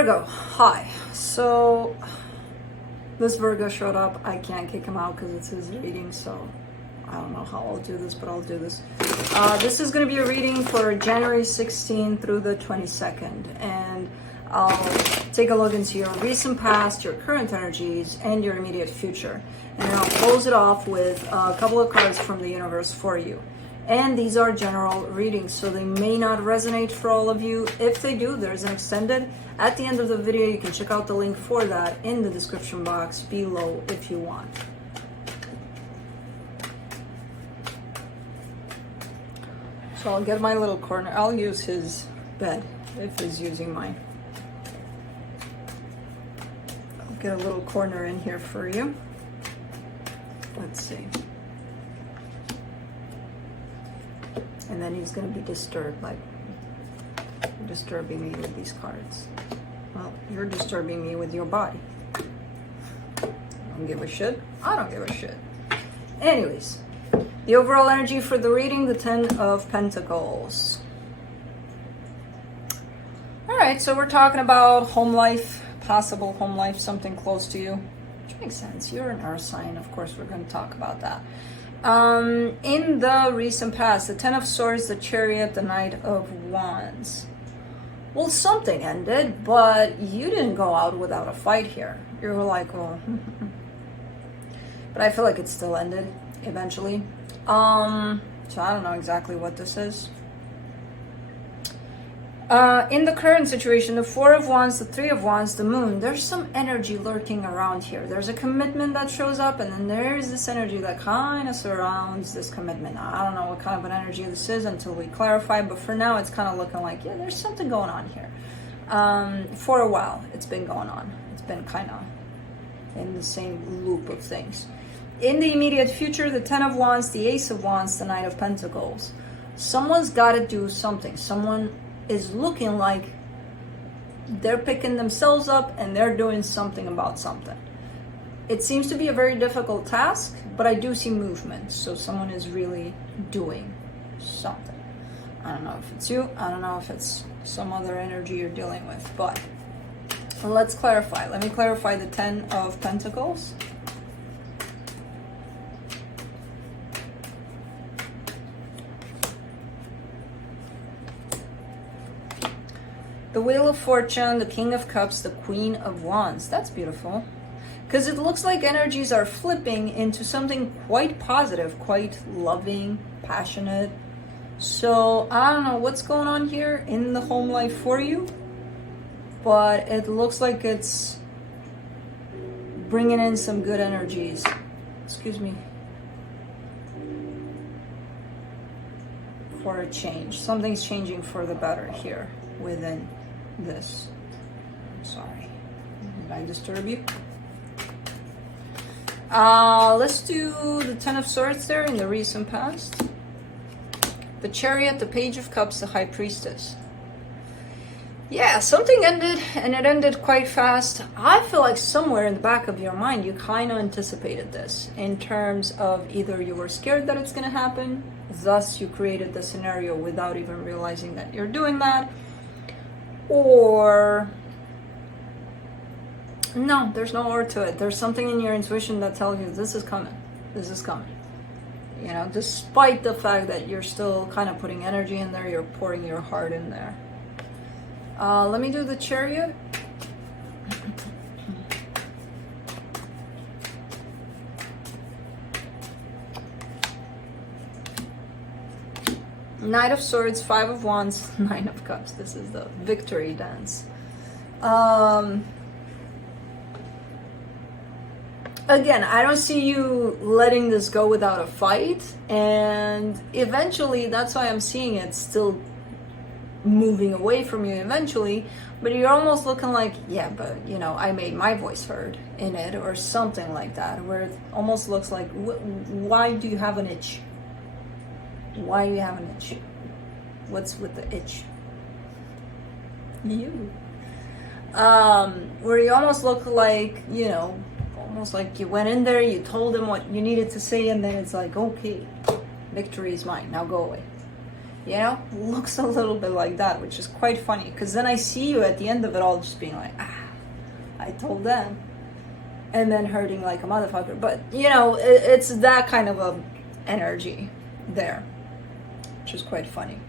Virgo, hi. So this Virgo showed up. I can't kick him out because it's his reading, so I don't know how I'll do this, but I'll do this. This is going to be a reading for January 16th through the 22nd, and I'll take a look into your recent past, your current energies, and your immediate future. And I'll close it off with a couple of cards from the universe for you. And these are general readings, so they may not resonate for all of you. If they do, there's an extended. At the end of the video, you can check out the link for that in the description box below if you want. So I'll get my little corner. I'll use his bed if he's using mine. I'll get a little corner in here for you. Let's see. And then he's going to be disturbed, like disturbing me with these cards. Well, you're disturbing me with your body. I don't give a shit. I don't give a shit. Anyways, the overall energy for the reading, the 10 of Pentacles. All right, so we're talking about home life, possible home life, something close to you, which makes sense. You're an earth sign. Of course, we're going to talk about that. In the recent past, the 10 of Swords, the Chariot, the Knight of Wands. Well, something ended, but you didn't go out without a fight here. You were like, well, but I feel like it still ended eventually. So I don't know exactly what this is. In the current situation, the 4 of Wands, the 3 of Wands, the Moon, there's some energy lurking around here. There's a commitment that shows up, and then there's this energy that kind of surrounds this commitment. I don't know what kind of an energy this is until we clarify, but for now, it's kind of looking like, yeah, there's something going on here. For a while, it's been going on. It's been kind of in the same loop of things. In the immediate future, the 10 of Wands, the Ace of Wands, the Knight of Pentacles. Someone's got to do something. Someone is looking like they're picking themselves up and they're doing something about something. It seems to be a very difficult task, but I do see movement. So someone is really doing something. I don't know if it's you. I don't know if it's some other energy you're dealing with, but let's clarify. Let me clarify the 10 of Pentacles. The Wheel of Fortune, the King of Cups, the Queen of Wands. That's beautiful. Because it looks like energies are flipping into something quite positive, quite loving, passionate. So I don't know what's going on here in the home life for you, but it looks like it's bringing in some good energies. Excuse me. For a change. Something's changing for the better here within this. I'm sorry. Did I disturb you? Let's do the 10 of Swords there in the recent past. The Chariot, the Page of Cups, the High Priestess. Yeah, something ended, and it ended quite fast. I feel like somewhere in the back of your mind, you kind of anticipated this in terms of either you were scared that it's going to happen, thus you created the scenario without even realizing that you're doing that, or no, there's no or to it. There's something in your intuition that tells you this is coming. This is coming. You know, despite the fact that you're still kind of putting energy in there, you're pouring your heart in there. Let me do the Chariot. Knight of Swords, 5 of Wands, 9 of Cups. This is the victory dance. Again, I don't see you letting this go without a fight. And eventually, that's why I'm seeing it still moving away from you eventually. But you're almost looking like, yeah, but, you know, I made my voice heard in it or something like that. Where it almost looks like, why do you have an itch? Why do you have an itch? What's with the itch? You. Where you almost look like, you know, almost like you went in there, you told him what you needed to say, and then it's like, okay, victory is mine, now go away. You know, looks a little bit like that, which is quite funny, because then I see you at the end of it all just being like, I told them, and then hurting like a motherfucker. But you know, it's that kind of a energy there, which is quite funny.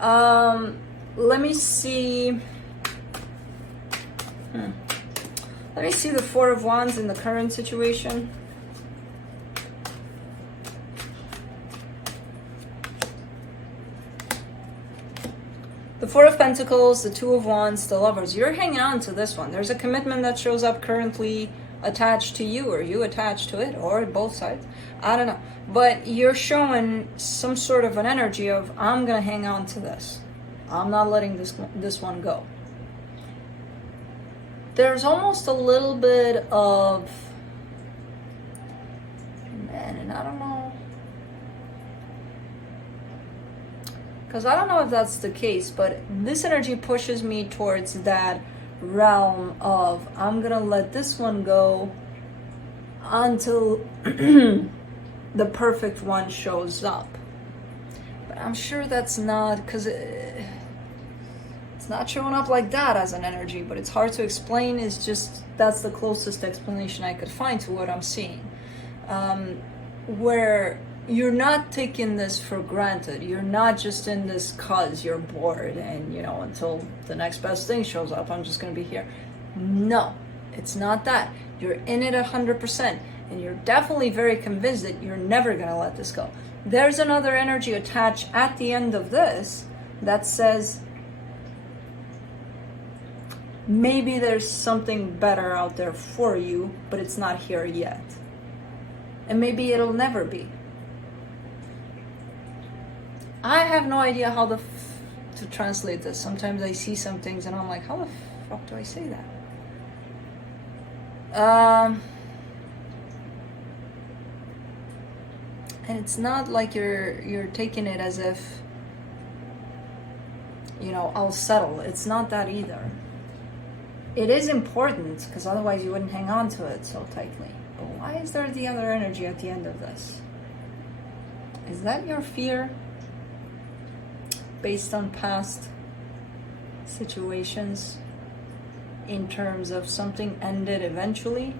Let me see. Let me see the Four of Wands in the current situation. The Four of Pentacles, the Two of Wands, the Lovers. You're hanging on to this one. There's a commitment that shows up currently attached to you, or you attached to it, or both sides. I don't know. But you're showing some sort of an energy of, I'm going to hang on to this. I'm not letting this one go. There's almost a little bit of, man, and I don't know. Because I don't know if that's the case, but this energy pushes me towards that realm of, I'm going to let this one go until the perfect one shows up. But I'm sure that's not, because it's not showing up like that as an energy, but it's hard to explain. It's just, that's the closest explanation I could find to what I'm seeing. Where you're not taking this for granted. You're not just in this cause you're bored and, you know, until the next best thing shows up, I'm just going to be here. No, it's not that. You're in it 100%, and you're definitely very convinced that you're never going to let this go. There's another energy attached at the end of this that says, maybe there's something better out there for you, but it's not here yet. And maybe it'll never be. I have no idea how to translate this. Sometimes I see some things and I'm like, how the fuck do I say that? And it's not like you're taking it as if, you know, I'll settle. It's not that either. It is important, because otherwise you wouldn't hang on to it so tightly. But why is there the other energy at the end of this? Is that your fear? Based on past situations, in terms of something ended eventually,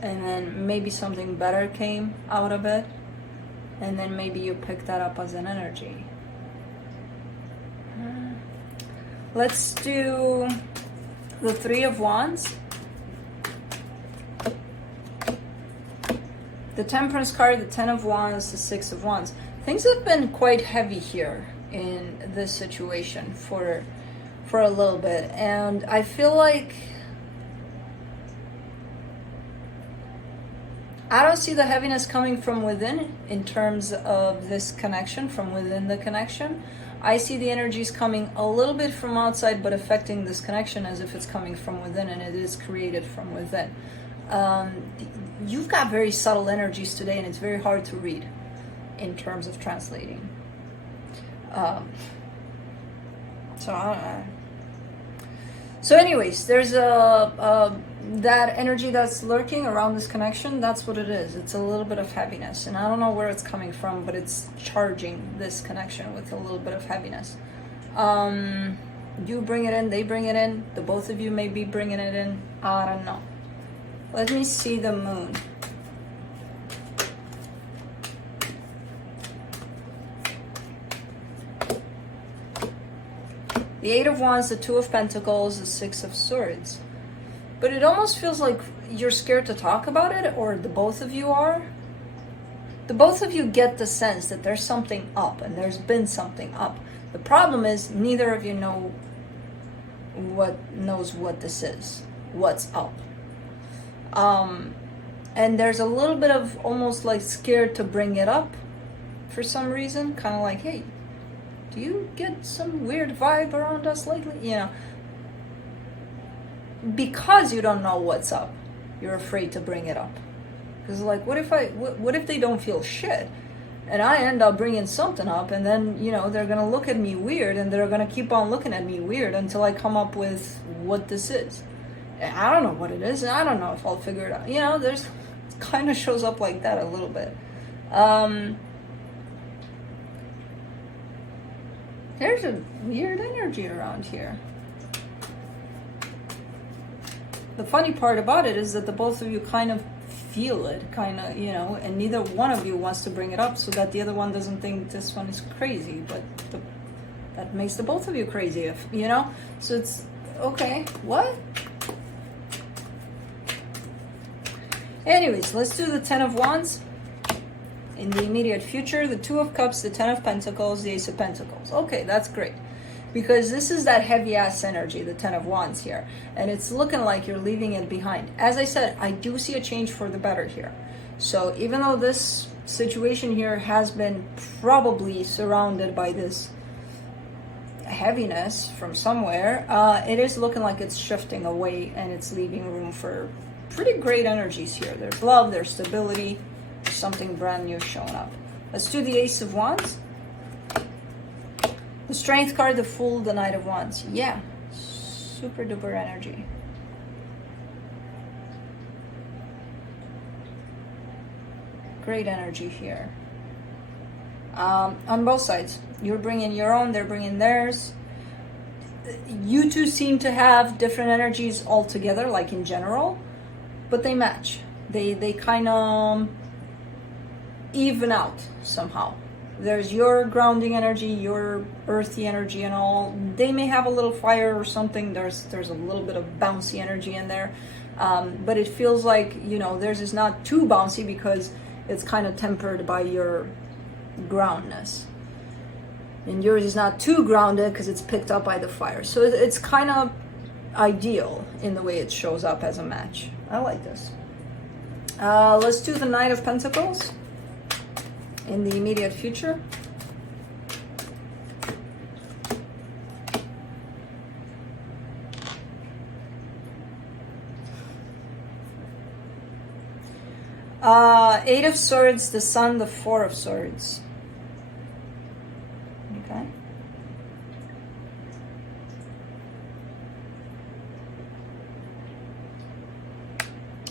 and then maybe something better came out of it, and then maybe you pick that up as an energy. Let's do the Three of Wands, the Temperance card, the Ten of Wands, the Six of Wands. Things have been quite heavy here in this situation for a little bit, and I feel like I don't see the heaviness coming from within in terms of this connection, from within the connection. I see the energies coming a little bit from outside, but affecting this connection as if it's coming from within, and it is created from within. You've got very subtle energies today, and it's very hard to read in terms of translating. So anyways, there's that energy that's lurking around this connection. That's what it is. It's a little bit of heaviness, and I don't know where it's coming from, but it's charging this connection with a little bit of heaviness. You bring it in, they bring it in, the both of you may be bringing it in. I don't know. Let me see the moon. The Eight of Wands, the Two of Pentacles, the Six of Swords. But it almost feels like you're scared to talk about it, or the both of you are. The both of you get the sense that there's something up, and there's been something up. The problem is neither of you knows what this is, what's up. And there's a little bit of almost like scared to bring it up for some reason, kind of like, hey, do you get some weird vibe around us lately? You know, because you don't know what's up, you're afraid to bring it up. Because like, what if they don't feel shit, and I end up bringing something up, and then, you know, they're gonna look at me weird, and they're gonna keep on looking at me weird until I come up with what this is. I don't know what it is, and I don't know if I'll figure it out. You know, it kind of shows up like that a little bit. There's a weird energy around here. The funny part about it is that the both of you kind of feel it, kind of, you know, and neither one of you wants to bring it up so that the other one doesn't think this one is crazy, but that makes the both of you crazy, if you know. So it's okay. What? Anyways, let's do the 10 of Wands. In the immediate future, the 2 of Cups, the 10 of Pentacles, the Ace of Pentacles. Okay, that's great. Because this is that heavy ass energy, the 10 of Wands here. And it's looking like you're leaving it behind. As I said, I do see a change for the better here. So even though this situation here has been probably surrounded by this heaviness from somewhere, it is looking like it's shifting away and it's leaving room for pretty great energies here. There's love, there's stability, there's something brand new showing up. Let's do the Ace of Wands. The Strength card, the Fool, the Knight of Wands. Yeah, super duper energy. Great energy here. On both sides. You're bringing your own, they're bringing theirs. You two seem to have different energies altogether, like in general, but they match. They kind of even out somehow. There's your grounding energy, your earthy energy and all. They may have a little fire or something. There's a little bit of bouncy energy in there. But it feels like, you know, theirs is not too bouncy because it's kind of tempered by your groundness. And yours is not too grounded because it's picked up by the fire. So it's kind of ideal in the way it shows up as a match. I like this. Let's do the Knight of Pentacles. In the immediate future. Eight of Swords, the Sun, the Four of Swords. Okay.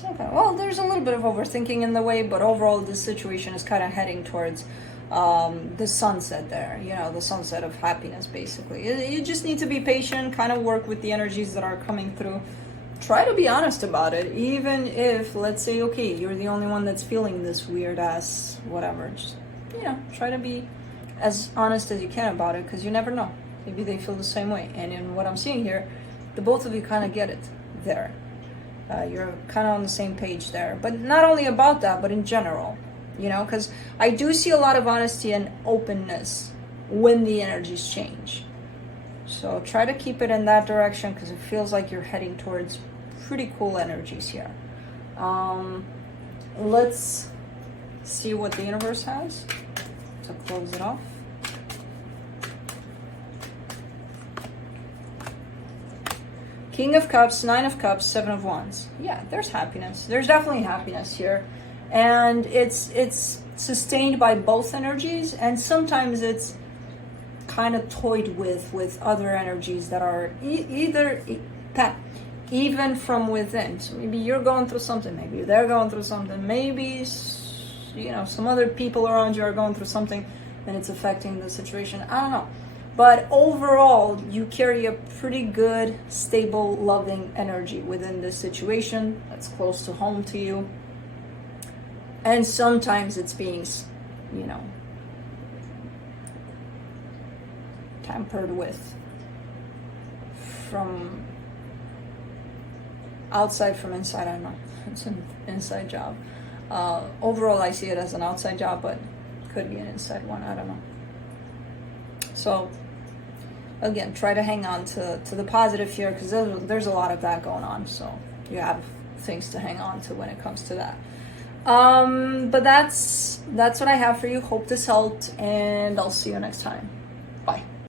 Okay, well, there's a little bit of overthinking in the way, but overall this situation is kind of heading towards the sunset there, you know, the sunset of happiness, basically. You just need to be patient, kind of work with the energies that are coming through. Try to be honest about it, even if, let's say, okay, you're the only one that's feeling this weird ass whatever. Just, you know, try to be as honest as you can about it, because you never know. Maybe they feel the same way. And in what I'm seeing here, the both of you kind of get it there. You're kind of on the same page there, but not only about that, but in general, you know, because I do see a lot of honesty and openness when the energies change. So try to keep it in that direction, because it feels like you're heading towards pretty cool energies here. Let's see what the universe has to close it off. King of Cups, Nine of Cups, Seven of Wands. Yeah, there's happiness. There's definitely happiness here. And it's sustained by both energies, and sometimes it's kind of toyed with other energies that are even from within. So maybe you're going through something, maybe they're going through something, maybe, you know, some other people around you are going through something and it's affecting the situation. I don't know. But overall, you carry a pretty good, stable, loving energy within this situation that's close to home to you. And sometimes it's being, you know, tampered with from outside, from inside. I don't know. It's an inside job. Overall, I see it as an outside job, but could be an inside one. I don't know. So again, try to hang on to the positive here, because there's a lot of that going on. So you have things to hang on to when it comes to that. But that's what I have for you. Hope this helped, and I'll see you next time.